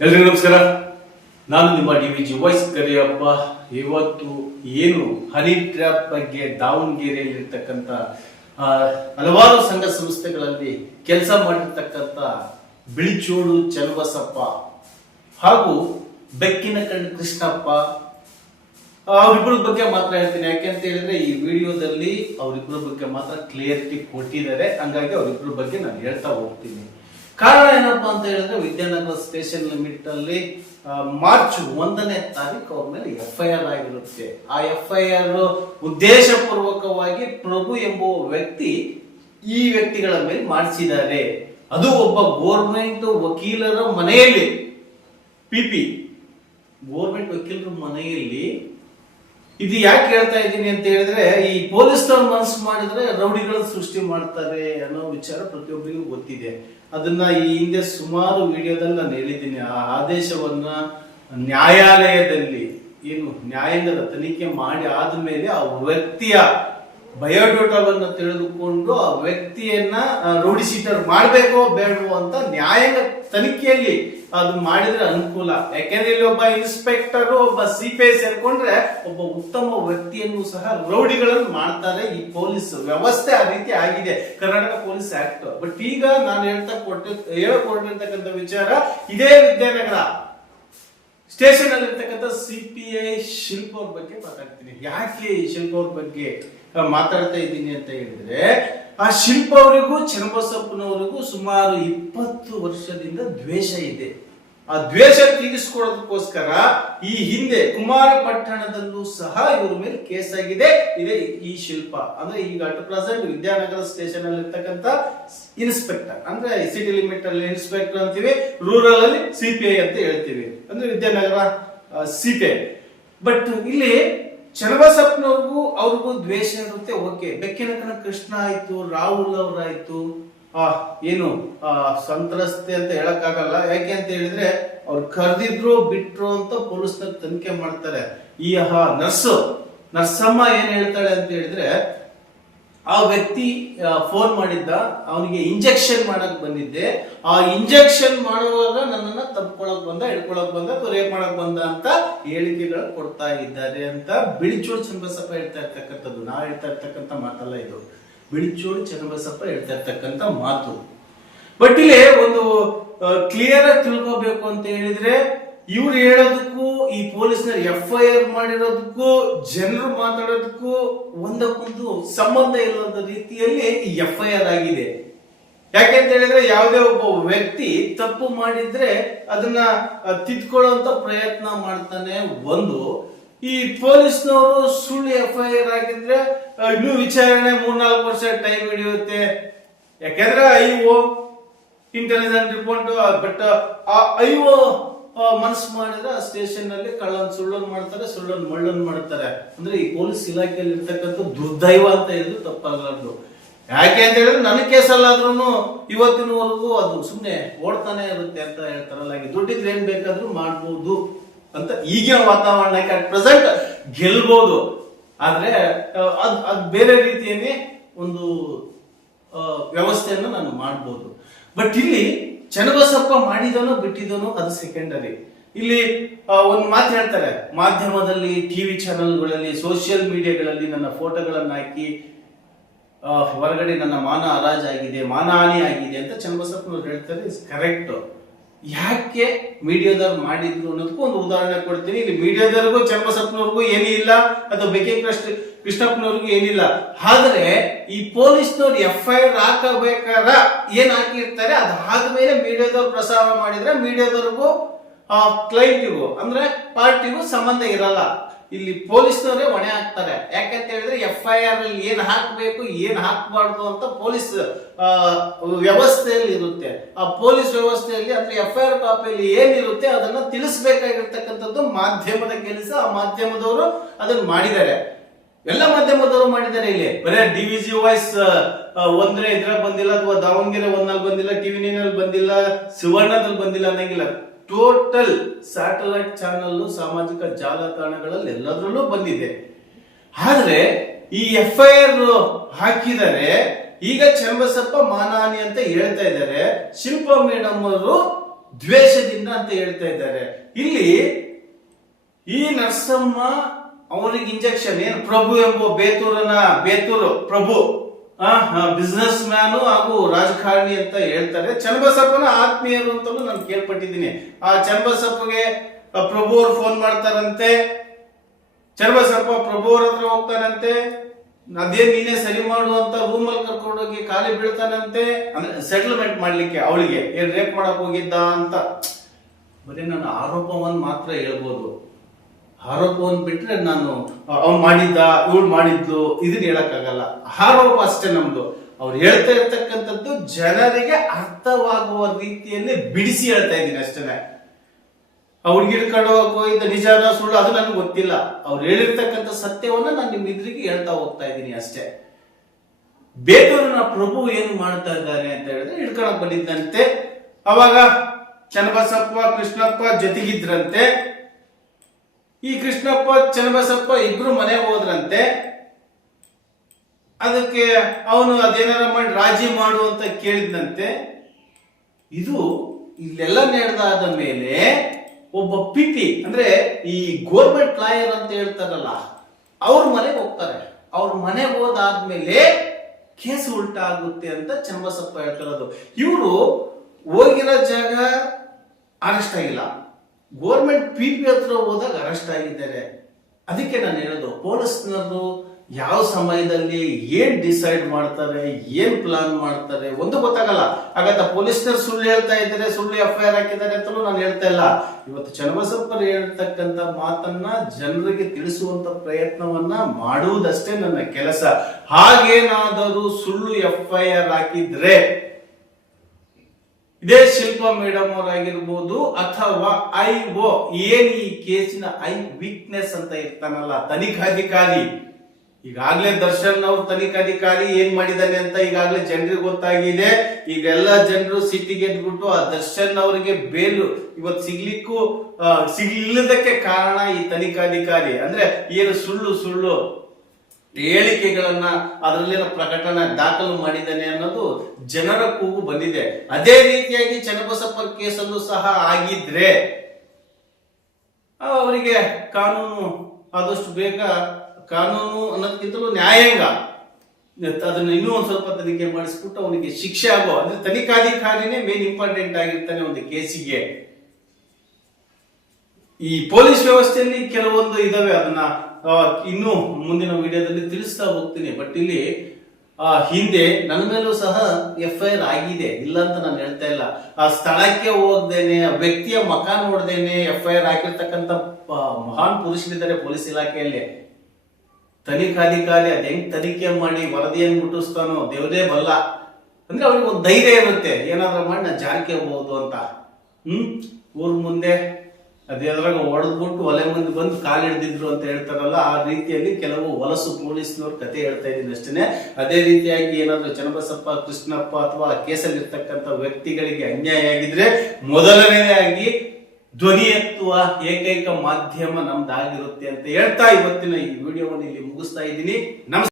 ಎಲ್ರಿಗೂ ನಮಸ್ಕಾರ. ನಾನು ನಿಮ್ಮ DVG ವಾಯ್ಸ್ ಕರಿಯಪ್ಪ. ಇವತ್ತು ಏನು ಹನಿ ಟ್ರ್ಯಾಪ್ ಬಗ್ಗೆ ದಾವಣಗೆರೆಯಲ್ಲಿರ್ತಕ್ಕಂಥ ಹಲವಾರು ಸಂಘ ಸಂಸ್ಥೆಗಳಲ್ಲಿ ಕೆಲಸ ಮಾಡಿರ್ತಕ್ಕಂಥ ಬಿಳಿಚೋಡು ಚನ್ನಬಸಪ್ಪ ಹಾಗೂ ಬೆಕ್ಕಿನ ಕಣ್ಣು ಕೃಷ್ಣಪ್ಪ ಅವರಿಬ್ಬರ ಬಗ್ಗೆ ಮಾತ್ರ ಹೇಳ್ತೀನಿ. ಯಾಕೆಂತ ಹೇಳಿದ್ರೆ ಈ ವಿಡಿಯೋದಲ್ಲಿ ಅವರಿಬ್ಬರ ಬಗ್ಗೆ ಮಾತ್ರ ಕ್ಲಿಯರಿಟಿ ಕೊಟ್ಟಿದ್ದಾರೆ. ಹಂಗಾಗಿ ಅವರಿಬ್ಬರ ಬಗ್ಗೆ ನಾನು ಹೇಳ್ತಾ ಹೋಗ್ತೀನಿ. ಕಾರಣ ಏನಪ್ಪಾ ಅಂತ ಹೇಳಿದ್ರೆ, ವಿದ್ಯಾನಗರ ಸ್ಟೇಷನ್ ಲಿಮಿಟ್ ಅಲ್ಲಿ ಮಾರ್ಚ್ 1ನೇ ತಾರೀಕು ಅವ್ರ ಮೇಲೆ FIR ಆಗಿರುತ್ತೆ. ಆ FIR ಉದ್ದೇಶಪೂರ್ವಕವಾಗಿ ಪ್ರಭು ಎಂಬುವ ವ್ಯಕ್ತಿ ಈ ವ್ಯಕ್ತಿಗಳ ಮೇಲೆ ಮಾಡಿಸಿದ್ದಾರೆ. ಅದು ಒಬ್ಬ ಗೋರ್ಮೆಂಟ್ ವಕೀಲರ ಮನೆಯಲ್ಲಿ, ಗೋರ್ಮೆಂಟ್ ವಕೀಲರ ಮನೆಯಲ್ಲಿ. ಇದು ಯಾಕೆ ಹೇಳ್ತಾ ಇದ್ದೀನಿ ಅಂತ ಹೇಳಿದ್ರೆ, ಈ ಪೊಲೀಸ್ನವ್ರು ಮನಸ್ಸು ಮಾಡಿದ್ರೆ ರೌಡಿಗಳ ಸೃಷ್ಟಿ ಮಾಡ್ತಾರೆ ಅನ್ನೋ ವಿಚಾರ ಪ್ರತಿಯೊಬ್ಬರಿಗೂ ಗೊತ್ತಿದೆ. ಅದನ್ನ ಈ ಹಿಂದೆ ಸುಮಾರು ವಿಡಿಯೋದಲ್ಲಿ ನಾನು ಹೇಳಿದ್ದೀನಿ. ಆ ಆದೇಶವನ್ನ ನ್ಯಾಯಾಲಯದಲ್ಲಿ ನ್ಯಾಯಾಂಗದ ತನಿಖೆ ಮಾಡಿ ಆದ್ಮೇಲೆ ಆ ವ್ಯಕ್ತಿಯ ಬಯೋಡೇಟಾವನ್ನ ತಿಳಿದುಕೊಂಡು ಆ ವ್ಯಕ್ತಿಯನ್ನ ರೌಡಿ ಶೀಟರ್ ಮಾಡ್ಬೇಕೋ ಬೇಡವೋ ಅಂತ ನ್ಯಾಯಾಂಗ ತನಿಖೆಯಲ್ಲಿ ಅದು ಮಾಡಿದ್ರೆ ಅನುಕೂಲ. ಯಾಕೆಂದ್ರೆ ಇಲ್ಲಿ ಒಬ್ಬ ಇನ್ಸ್ಪೆಕ್ಟರ್ ಒಬ್ಬ CPI ಸೇರ್ಕೊಂಡ್ರೆ ಒಬ್ಬ ಉತ್ತಮ ವ್ಯಕ್ತಿಯನ್ನು ಸಹ ರೌಡಿಗಳನ್ನು ಮಾಡ್ತಾರೆ. ಈ ಪೊಲೀಸ್ ವ್ಯವಸ್ಥೆ ಆ ರೀತಿ ಆಗಿದೆ, ಕರ್ನಾಟಕ ಪೊಲೀಸ್ ಆಕ್ಟ್. ಬಟ್ ಈಗ ನಾನು ಹೇಳಿಕೊಟ್ಟಿರ್ತಕ್ಕಂಥ ವಿಚಾರ ಇದೇ ವಿದ್ಯಾನಗರ ಸ್ಟೇಷನ್ ಅಲ್ಲಿ ಇರ್ತಕ್ಕಂಥ CPI ಶಿಲ್ಪ ಅವ್ರ ಬಗ್ಗೆ ಮಾತಾಡ್ತೀನಿ. ಯಾಕೆ ಶಿಲ್ಪ ಅವ್ರ ಬಗ್ಗೆ ಮಾತಾಡ್ತಾ ಇದ್ದೀನಿ ಅಂತ ಹೇಳಿದ್ರೆ, ಆ ಶಿಲ್ಪ ಅವರಿಗೂ ಚನ್ನಬಸಪ್ಪನವರಿಗೂ ಸುಮಾರು 20 ವರ್ಷದಿಂದ ದ್ವೇಷ ಇದೆ. ಆ ದ್ವೇಷ ತೀರಿಸಿಕೊಳ್ಳೋದಕ್ಕೋಸ್ಕರ ಈ ಹಿಂದೆ ಕುಮಾರ ಪಟ್ಟಣದಲ್ಲೂ ಸಹ ಇವ್ರ ಮೇಲೆ ಕೇಸ್ ಆಗಿದೆ. ಇದೆ ಈ ಶಿಲ್ಪ ಅಂದ್ರೆ ಈಗ ಅಟ್ ಪ್ರೆಸೆಂಟ್ ವಿದ್ಯಾನಗರ ಸ್ಟೇಷನ್ ಅಲ್ಲಿ ಇರ್ತಕ್ಕಂಥ ಇನ್ಸ್ಪೆಕ್ಟರ್, ಅಂದ್ರೆ ಸಿಟಿ ಲಿಮಿಟ್ ಅಲ್ಲಿ ಇನ್ಸ್ಪೆಕ್ಟರ್ ಅಂತೀವಿ, ರೂರಲ್ ಅಲ್ಲಿ CPI ಅಂತ ಹೇಳ್ತೀವಿ, ಅಂದ್ರೆ ವಿದ್ಯಾನಗರ CPI. ಬಟ್ ಇಲ್ಲಿ ಚನ್ನಬಸಪ್ಪನವ್ರಿಗೂ ಅವ್ರಿಗೂ ದ್ವೇಷ ಇರುತ್ತೆ. ಓಕೆ, ಬೆಕ್ಕಿನ ಕಣ್ಣ ಕೃಷ್ಣ ಆಯ್ತು, ರಾಹುಲ್ ಅವರಾಯ್ತು, ಸಂತ್ರಸ್ತೆ ಅಂತ ಹೇಳಕ್ಕಾಗಲ್ಲ. ಯಾಕೆ ಅಂತ ಹೇಳಿದ್ರೆ ಅವ್ರು ಕರೆದಿದ್ರು ಬಿಟ್ರು ಅಂತ ಪೊಲೀಸ್ನ ತನಿಖೆ ಮಾಡ್ತಾರೆ. ಈ ನರ್ಸಮ್ಮ ಏನ್ ಹೇಳ್ತಾಳೆ ಅಂತ ಹೇಳಿದ್ರೆ, ಆ ವ್ಯಕ್ತಿ ಫೋನ್ ಮಾಡಿದ್ದ, ಅವನಿಗೆ ಇಂಜೆಕ್ಷನ್ ಮಾಡಕ್ ಬಂದಿದ್ದೆ, ಆ ಇಂಜೆಕ್ಷನ್ ಮಾಡುವಾಗ ನನ್ನನ್ನ ತಪ್ಕೊಳಕ್ ಬಂದ, ಹಿಡ್ಕೊಳಕ್ ಬಂದ, ರೇಪ್ ಮಾಡಕ್ ಬಂದ ಅಂತ ಹೇಳಿಕೆಗಳು ಕೊಡ್ತಾ ಇದ್ದಾರೆ ಅಂತ ಬಿಳಿಚೋಡು ಚನ್ನಬಸಪ್ಪ ಹೇಳ್ತಾ ಇರ್ತಕ್ಕಂಥದ್ದು. ನಾ ಹೇಳ್ತಾ ಇರ್ತಕ್ಕಂಥ ಮಾತಲ್ಲ ಇದು, ಬಿಳಿಚೋಡು ಚನ್ನಬಸಪ್ಪ ಹೇಳ್ತಾ ಇರ್ತಕ್ಕಂಥ ಮಾತು. ಬಟ್ ಇಲ್ಲಿ ಒಂದು ಕ್ಲಿಯರ್ ಆಗಿ ತಿಳ್ಕೋಬೇಕು ಅಂತ ಹೇಳಿದ್ರೆ, ಇವ್ರು ಹೇಳೋದಕ್ಕೂ ಈ ಪೊಲೀಸ್ನ FIR ಮಾಡಿರೋದಕ್ಕೂ ಜನರು ಮಾತಾಡೋದಕ್ಕೂ ಒಂದಕ್ಕೊಂದು ಸಂಬಂಧ ಇಲ್ಲದ ರೀತಿಯಲ್ಲಿ ಈ FIR ಆಗಿದೆ. ಯಾಕೆಂತ ಹೇಳಿದ್ರೆ, ಯಾವುದೇ ಒಬ್ಬ ವ್ಯಕ್ತಿ ತಪ್ಪು ಮಾಡಿದ್ರೆ ಅದನ್ನ ತಿದ್ಕೊಳ್ಳುವಂತ ಪ್ರಯತ್ನ ಮಾಡ್ತಾನೆ. ಒಂದು, ಈ ಪೊಲೀಸ್ನವರು ಸುಳ್ಳು FIR ಆಗಿದ್ರೆ ಇನ್ನೂ ವಿಚಾರಣೆ 3-4 ವರ್ಷ ಟೈಮ್ ಹಿಡಿಯುತ್ತೆ. ಯಾಕೆಂದ್ರೆ ಇಂಟೆಲಿಜೆಂಟ್ ರಿಪೋರ್ಟ್, ಬಟ್ ಆ ಮನಸ್ಸು ಮಾಡಿದ್ರೆ ಆ ಸ್ಟೇಷನ್ ನಲ್ಲಿ ಕಳ್ಳನ್ ಸುಳ್ಳನ್ ಮಾಡ್ತಾರೆ, ಸುಳ್ಳನ್ ಮಳ್ಳನ್ ಮಾಡ್ತಾರೆ. ಅಂದ್ರೆ ಈ ಪೊಲೀಸ್ ಇಲಾಖೆಯಲ್ಲಿ ಇರ್ತಕ್ಕಂಥ ದುರ್ದೈವ ಅಂತ ಹೇಳಿದ್ರು ತಪ್ಪಾಗಲಾರ್ದು. ಯಾಕೆ ಅಂತ ಹೇಳಿದ್ರೆ, ನನ್ನ ಕೇಸಲ್ಲಾದ್ರೂ ಇವತ್ತಿನವರೆಗೂ ಅದು ಸುಮ್ನೆ ಓಡ್ತಾನೆ ಇರುತ್ತೆ ಅಂತ ಹೇಳ್ತಾರಲ್ಲ, ಹಾಗೆ ದುಡ್ಡಿದ್ರೆ ಏನ್ ಬೇಕಾದ್ರೂ ಮಾಡ್ಬೋದು ಅಂತ ಈಗಿನ ವಾತಾವರಣಕ್ಕೆ ಅಟ್ ಪ್ರೆಸೆಂಟ್ ಗೆಲ್ಬಹುದು. ಆದ್ರೆ ಅದ್ ಬೇರೆ ರೀತಿಯನ್ನೇ ಒಂದು ವ್ಯವಸ್ಥೆಯನ್ನು ನಾನು ಮಾಡ್ಬೋದು. ಬಟ್ ಇಲ್ಲಿ ಚನ್ನಬಸಪ್ಪ ಮಾಡಿದನೋ ಬಿಟ್ಟಿದನೋ ಅದು ಸೆಕೆಂಡರಿ. ಇಲ್ಲಿ ಒಂದು ಮಾತು ಹೇಳ್ತಾರೆ, ಮಾಧ್ಯಮದಲ್ಲಿ, TV ಚಾನೆಲ್ಗಳಲ್ಲಿ, ಸೋಷಿಯಲ್ ಮೀಡಿಯಾಗಳಲ್ಲಿ ನನ್ನ ಫೋಟೋಗಳನ್ನ ಹಾಕಿ ಹೊರಗಡೆ ನನ್ನ ಮಾನಹಾನಿ ಆಗಿದೆ ಅಂತ ಚನ್ನಬಸಪ್ಪನವ್ರು ಹೇಳ್ತಾರೆ. ಕರೆಕ್ಟ್. ಯಾಕೆ ಮೀಡಿಯಾದವ್ರು ಮಾಡಿದ್ರು ಅನ್ನೋದಕ್ಕೂ ಒಂದು ಉದಾಹರಣೆ ಕೊಡ್ತೀನಿ. ಇಲ್ಲಿ ಮೀಡಿಯಾದವ್ರಿಗೂ ಚನ್ನಬಸಪ್ಪನವ್ರಿಗೂ ಏನಿಲ್ಲ, ಅಥವಾ ಬೆಕ್ಕಿನ ಕೃಷ್ಣಪ್ಪನವ್ರಿಗೂ ಏನಿಲ್ಲ. ಆದ್ರೆ ಈ ಪೊಲೀಸ್ನವ್ರು FIR ಹಾಕಬೇಕಾರ ಏನ್ ಹಾಕಿರ್ತಾರೆ, ಅದಾದ್ಮೇಲೆ ಮೀಡಿಯಾದವ್ರು ಪ್ರಸಾರ ಮಾಡಿದ್ರೆ ಮೀಡಿಯಾದವ್ರಿಗೂ ಕ್ಲೈಂಟಿಗೂ ಅಂದ್ರೆ ಪಾರ್ಟಿಗೂ ಸಂಬಂಧ ಇರಲ್ಲ. ಇಲ್ಲಿ ಪೊಲೀಸ್ನವರೇ ಹೊಣೆ ಹಾಕ್ತಾರೆ. ಯಾಕಂತ ಹೇಳಿದ್ರೆ FIR ಅಲ್ಲಿ ಏನ್ ಹಾಕ್ಬೇಕು, ಏನ್ ಹಾಕ್ಬಾರ್ದು ಅಂತ ಪೊಲೀಸ್ ವ್ಯವಸ್ಥೆಯಲ್ಲಿ ಇರುತ್ತೆ. ಆ ಪೊಲೀಸ್ ವ್ಯವಸ್ಥೆಯಲ್ಲಿ ಅಂದ್ರೆ FIR ಕಾಪಿಯಲ್ಲಿ ಏನಿರುತ್ತೆ ಅದನ್ನ ತಿಳಿಸಬೇಕಾಗಿರ್ತಕ್ಕಂಥದ್ದು ಮಾಧ್ಯಮದ ಕೆಲಸ. ಆ ಮಾಧ್ಯಮದವರು ಅದನ್ನ ಮಾಡಿದ್ದಾರೆ, ಎಲ್ಲ ಮಾಧ್ಯಮದವರು ಮಾಡಿದ್ದಾರೆ. ಇಲ್ಲಿ ಬರೇ DVG ವಾಯ್ಸ್ ಒಂದ್ರೆ ಇದ್ರಲ್ಲಿ ಬಂದಿಲ್ಲ, ಅಥವಾ ದಾವಣಗೆರೆ 1ನಲ್ಲಿ ಬಂದಿಲ್ಲ, TV 9 ಬಂದಿಲ್ಲ, ಸುವರ್ಣದಲ್ಲಿ ಬಂದಿಲ್ಲ ಅನ್ನಂಗಿಲ್ಲ. ಟೋಟಲ್ ಸ್ಯಾಟಲೈಟ್ ಚಾನಲ್, ಸಾಮಾಜಿಕ ಜಾಲತಾಣಗಳಲ್ಲಿ ಎಲ್ಲದರಲ್ಲೂ ಬಂದಿದೆ. ಆದ್ರೆ ಈ FIR ಹಾಕಿದರೆ ಈಗ ಚನ್ನಬಸಪ್ಪ ಮಾನಹಾನಿ ಅಂತ ಹೇಳ್ತಾ ಇದ್ದಾರೆ. ಶಿಲ್ಪಾ ಮೇಡಮ್ ಅವರು ದ್ವೇಷದಿಂದ ಅಂತ ಹೇಳ್ತಾ ಇದ್ದಾರೆ. ಇಲ್ಲಿ ಈ ನರಸಮ್ಮ ಅವರಿಗೆ ಇಂಜೆಕ್ಷನ್ ಏನು ಪ್ರಭು ಎಂಬ ಬೇತೂರು ಪ್ರಭು ಬಿಸ್ನೆಸ್ ಮ್ಯಾನು ಹಾಗೂ ರಾಜಕಾರಣಿ ಅಂತ ಹೇಳ್ತಾರೆ. ಚನ್ನಬಸಪ್ಪನ ಆತ್ಮೀಯರು ಅಂತಲೂ ನಾನು ಕೇಳ್ಪಟ್ಟಿದ್ದೀನಿ. ಆ ಚನ್ನಬಸಪ್ಪಗೆ ಪ್ರಭು ಅವ್ರು ಫೋನ್ ಮಾಡ್ತಾರಂತೆ, ಚನ್ನಬಸಪ್ಪ ಪ್ರಭು ಅವ್ರ ಹತ್ರ ಹೋಗ್ತಾನಂತೆ, ಅದೇ ನೀನೇ ಸರಿ ಮಾಡುವಂತ ರೂಮಲ್ಲಿ ಕರ್ಕೊಂಡೋಗಿ ಖಾಲಿ ಬೀಳ್ತಾನಂತೆ, ಅಂದ್ರೆ ಸೆಟಲ್ಮೆಂಟ್ ಮಾಡ್ಲಿಕ್ಕೆ ಅವಳಿಗೆ ಏನ್ ರೇಪ್ ಮಾಡಕ್ ಹೋಗಿದ್ದ ಅಂತ. ಬರೀ ನಾನು ಆರೋಪವನ್ನು ಮಾತ್ರ ಹೇಳ್ಬೋದು. ಆರೋಪವನ್ನು ಬಿಟ್ರೆ ನಾನು ಅವ್ನು ಮಾಡಿದ್ದ ಇವಳು ಮಾಡಿದ್ಲು ಇದನ್ನ ಹೇಳಕ್ಕಾಗಲ್ಲ. ಆರೋಪ ಅಷ್ಟೇ ನಮ್ದು. ಅವ್ರು ಹೇಳ್ತಾ ಇರ್ತಕ್ಕಂಥದ್ದು ಜನರಿಗೆ ಅರ್ಥವಾಗುವ ರೀತಿಯಲ್ಲಿ ಬಿಡಿಸಿ ಹೇಳ್ತಾ ಇದ್ದೀನಿ ಅಷ್ಟೇ. ಅವ್ರಿಗೆ ಹಿಡ್ಕೊಂಡು ಹೋಗಿದ್ದ ನಿಜಾನ ಸುಳ್ಳು ಅದು ನನಗೆ ಗೊತ್ತಿಲ್ಲ. ಅವ್ರು ಹೇಳಿರ್ತಕ್ಕಂಥ ಸತ್ಯವನ್ನ ನಾನು ನಿಮ್ ಎದುರಿಗೆ ಹೇಳ್ತಾ ಹೋಗ್ತಾ ಇದ್ದೀನಿ ಅಷ್ಟೇ. ಬೇತೂರಿನ ಪ್ರಭು ಏನು ಮಾಡ್ತಾ ಇದ್ದಾರೆ ಅಂತ ಹೇಳಿದ್ರೆ ಹಿಡ್ಕೊಳಕ್ ಬಂದಿದ್ದಂತೆ. ಅವಾಗ ಚನ್ನಬಸಪ್ಪ ಕೃಷ್ಣಪ್ಪ ಜೊತೆಗಿದ್ರಂತೆ. ಈ ಕೃಷ್ಣಪ್ಪ ಚನ್ನಬಸಪ್ಪ ಇಬ್ರು ಮನೆಗೆ ಹೋದ್ರಂತೆ. ಅದಕ್ಕೆ ಅವನು ಅದೇನಾರ ಮಾಡಿ ರಾಜಿ ಮಾಡು ಅಂತ ಕೇಳಿದಂತೆ. ಇದು ಇಲ್ಲೆಲ್ಲ ನಡೆದಾದ ಮೇಲೆ ಒಬ್ಬ ಪಿಟಿ ಅಂದ್ರೆ ಈ ಗೋರ್ಮೆಂಟ್ ಲಾಯರ್ ಅಂತ ಹೇಳ್ತಾರಲ್ಲ ಅವ್ರ ಮನೆಗೆ ಹೋಗ್ತಾರೆ. ಅವ್ರ ಮನೆಗೆ ಹೋದಾದ್ಮೇಲೆ ಕೇಸ್ ಉಲ್ಟಾ ಆಗುತ್ತೆ ಅಂತ ಚನ್ನಬಸಪ್ಪ ಹೇಳ್ತಿರೋದು. ಇವರು ಹೋಗಿರೋ ಜಾಗ ಅರೆಸ್ಟ್ ಆಗಿಲ್ಲ, ಗೋರ್ಮೆಂಟ್ ಪಿಪಿ ಹತ್ರ ಹೋದಾಗ ಅರೆಸ್ಟ್ ಆಗಿದ್ದಾರೆ. ಅದಕ್ಕೆ ನಾನು ಹೇಳೋದು ಪೊಲೀಸ್ನವರು ಯಾವ ಸಮಯದಲ್ಲಿ ಏನ್ ಡಿಸೈಡ್ ಮಾಡ್ತಾರೆ, ಏನ್ ಪ್ಲಾನ್ ಮಾಡ್ತಾರೆ ಒಂದು ಗೊತ್ತಾಗಲ್ಲ. ಹಾಗಾದ್ರೆ ಪೊಲೀಸ್ನರು ಸುಳ್ಳು ಹೇಳ್ತಾ ಇದ್ದಾರೆ, ಸುಳ್ಳು FIR ಹಾಕಿದ್ದಾರೆ ಅಂತಲೂ ನಾನು ಹೇಳ್ತಾ ಇಲ್ಲ. ಇವತ್ತು ಚನ್ನಬಸಪ್ಪರು ಹೇಳ್ತಕ್ಕಂಥ ಮಾತನ್ನ ಜನರಿಗೆ ತಿಳಿಸುವಂತ ಪ್ರಯತ್ನವನ್ನ ಮಾಡುವುದಷ್ಟೇ ನನ್ನ ಕೆಲಸ. ಹಾಗೇನಾದರೂ ಸುಳ್ಳು FIR ಹಾಕಿದ್ರೆ ಇದೇ ಶಿಲ್ಪಾ ಮೇಡಮ್ ಅವರಾಗಿರ್ಬೋದು ಅಥವಾ IO ಏನ್ ಈ ಕೇಸಿನ ವಿಟ್ನೆಸ್ ಅಂತ ಇರ್ತಾನಲ್ಲ ತನಿಖಾಧಿಕಾರಿ, ಈಗಾಗಲೇ ದರ್ಶನ್ ಅವ್ರ ತನಿಖಾಧಿಕಾರಿ ಏನ್ ಮಾಡಿದಾನೆ ಅಂತ ಈಗಾಗಲೇ ಜನರಿಗೆ ಗೊತ್ತಾಗಿದೆ. ಈಗ ಎಲ್ಲ ಜನರು ಸಿಟ್ಟಿಗೆದ್ಬಿಟ್ಟು ಆ ದರ್ಶನ್ ಅವರಿಗೆ ಬೇಲು ಇವತ್ತು ಸಿಗ್ಲಿಲ್ಲದಕ್ಕೆ ಕಾರಣ ಈ ತನಿಖಾಧಿಕಾರಿ. ಅಂದ್ರೆ ಏನು ಸುಳ್ಳು ಹೇಳಿಕೆಗಳನ್ನ ಅದರಲ್ಲಿನ ಪ್ರಕಟಣೆ ದಾಖಲು ಮಾಡಿದ್ದಾನೆ ಅನ್ನೋದು ಜನರ ಕೂಗು ಬಂದಿದೆ. ಅದೇ ರೀತಿಯಾಗಿ ಚನ್ನಬಸಪ್ಪ ಕೇಸಲ್ಲೂ ಸಹ ಆಗಿದ್ರೆ ಅವರಿಗೆ ಕಾನೂನು ಆದಷ್ಟು ಬೇಗ, ಕಾನೂನು ಅನ್ನೋದಕ್ಕಿಂತಲೂ ನ್ಯಾಯಾಂಗ ಅದನ್ನ ಇನ್ನೂ ಒಂದ್ ಸ್ವಲ್ಪ ತನಿಖೆ ಮಾಡಿಸ್ಬಿಟ್ಟು ಅವನಿಗೆ ಶಿಕ್ಷೆ ಆಗೋ, ಅಂದ್ರೆ ತನಿಖಾಧಿಕಾರಿನೇ ಮೇನ್ ಇಂಪಾರ್ಟೆಂಟ್ ಆಗಿರ್ತಾನೆ ಒಂದು ಕೇಸಿಗೆ. ಈ ಪೊಲೀಸ್ ವ್ಯವಸ್ಥೆಯಲ್ಲಿ ಕೆಲವೊಂದು ಇದಾವೆ, ಅದನ್ನ ಇನ್ನು ಮುಂದಿನ ವಿಡಿಯೋದಲ್ಲಿ ತಿಳಿಸ್ತಾ ಹೋಗ್ತೀನಿ. ಬಟ್ ಇಲ್ಲಿ ಹಿಂದೆ ನನ್ನ ಮೇಲೂ ಸಹ FIR ಆಗಿದೆ, ಇಲ್ಲ ಅಂತ ನಾನು ಹೇಳ್ತಾ ಇಲ್ಲ. ಆ ಸ್ಥಳಕ್ಕೆ ಹೋಗ್ದೇನೆ, ಆ ವ್ಯಕ್ತಿಯ ಮಕ ನೋಡ್ದೇನೆ FIR ಹಾಕಿರ್ತಕ್ಕಂಥ ಮಹಾನ್ ಪುರುಷರಿದ್ದಾರೆ ಪೊಲೀಸ್ ಇಲಾಖೆಯಲ್ಲಿ. ತನಿಖಾಧಿಕಾರಿ ಅದ್ ಹೆಂಗ್ ತನಿಖೆ ಮಾಡಿ ವರದಿಯನ್ನು ಮುಟ್ಟಿಸ್ತಾನೋ ದೇವರೇ ಬಲ್ಲ. ಅಂದ್ರೆ ಅವ್ರಿಗೆ ಒಂದು ಧೈರ್ಯ ಇರುತ್ತೆ, ಏನಾದ್ರೂ ಮಾಡಿ ನಾನು ಜಾರಕ್ಕೆ ಹೋಗ್ಬೋದು ಅಂತ. ಊರ್ ಮುಂದೆ ಅದೇದ್ರಾಗ ಹೊಡೆದ್ಬಿಟ್ಟು ಒಲೆ ಮುಂದೆ ಬಂದು ಕಾಲಿಡ್ದಿದ್ರು ಅಂತ ಹೇಳ್ತಾರಲ್ಲ, ಆ ರೀತಿಯಲ್ಲಿ ಕೆಲವು ಹೊಲಸು ಪೊಲೀಸ್ನವ್ರ ಕತೆ ಹೇಳ್ತಾ ಇದ್ದೀನಿ ಅಷ್ಟೇ. ಅದೇ ರೀತಿಯಾಗಿ ಏನಾದ್ರು ಚನ್ನಬಸಪ್ಪ ಕೃಷ್ಣಪ್ಪ ಅಥವಾ ಕೇಸಲ್ಲಿ ಇರ್ತಕ್ಕಂಥ ವ್ಯಕ್ತಿಗಳಿಗೆ ಅನ್ಯಾಯ ಆಗಿದ್ರೆ ಮೊದಲನೇದಾಗಿ ಧ್ವನಿ ಎತ್ತುವ ಏಕೈಕ ಮಾಧ್ಯಮ ನಮ್ದಾಗಿರುತ್ತೆ ಅಂತ ಹೇಳ್ತಾ ಇವತ್ತಿನ ಈ ವಿಡಿಯೋವನ್ನು ಇಲ್ಲಿ ಮುಗಿಸ್ತಾ ಇದ್ದೀನಿ. ನಮಸ್ಕಾರ.